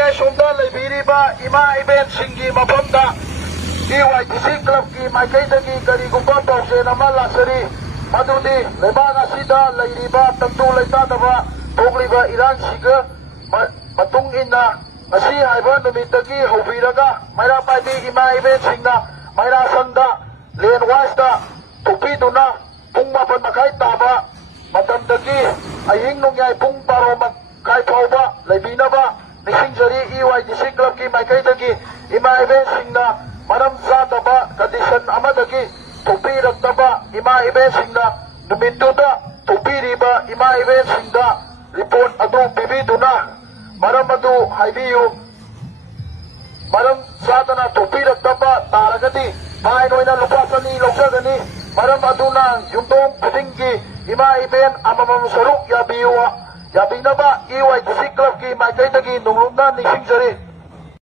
लेके सोमदा लेबीरीबा इमा event सिंगी मफमदा EYTC club की माइकैदगी करीगुंबा पाउसेन अमा लासरी मदुदी लेबाग असिदा लैरिबा तंतु लैतादबा थोकलिबा इरान सिगा मतुंग इन्ना असी हाइबा नुमितगी हौबीरगा मैरा पाइबी इमा इवेंट सिंगना मैरा संदा लेन वाइसदा थुपीदुना पुंग मापन मखाई ताबा मतमदगी अहिंग नुंग्याय पुंग बारो मखाई फाउबा लैबीनबा निसिंजरी EYTC क्लब की माइकैदगी इमा इवेंट सिंगना मरम जादबा कंडीशन अमदगी थुपीरक्तबा इमा इवेंट सिंगना नुमितुदा थुपीरिबा इमा इवेंट सिंगदा रिपोर्ट अदु पिबीदुना मरम अदु हाइबियु मरम जादना थुपीरक्तबा तारगदी फाइन ओइना लुपा चनी लौजगनी मरम अदुना युमदोंग खुदिंगी इमा इवेंट अममम सरुक याबियुवा याबिनबा EYTC क्लब की माइकैदगी नुंगलुमना निसिंजरी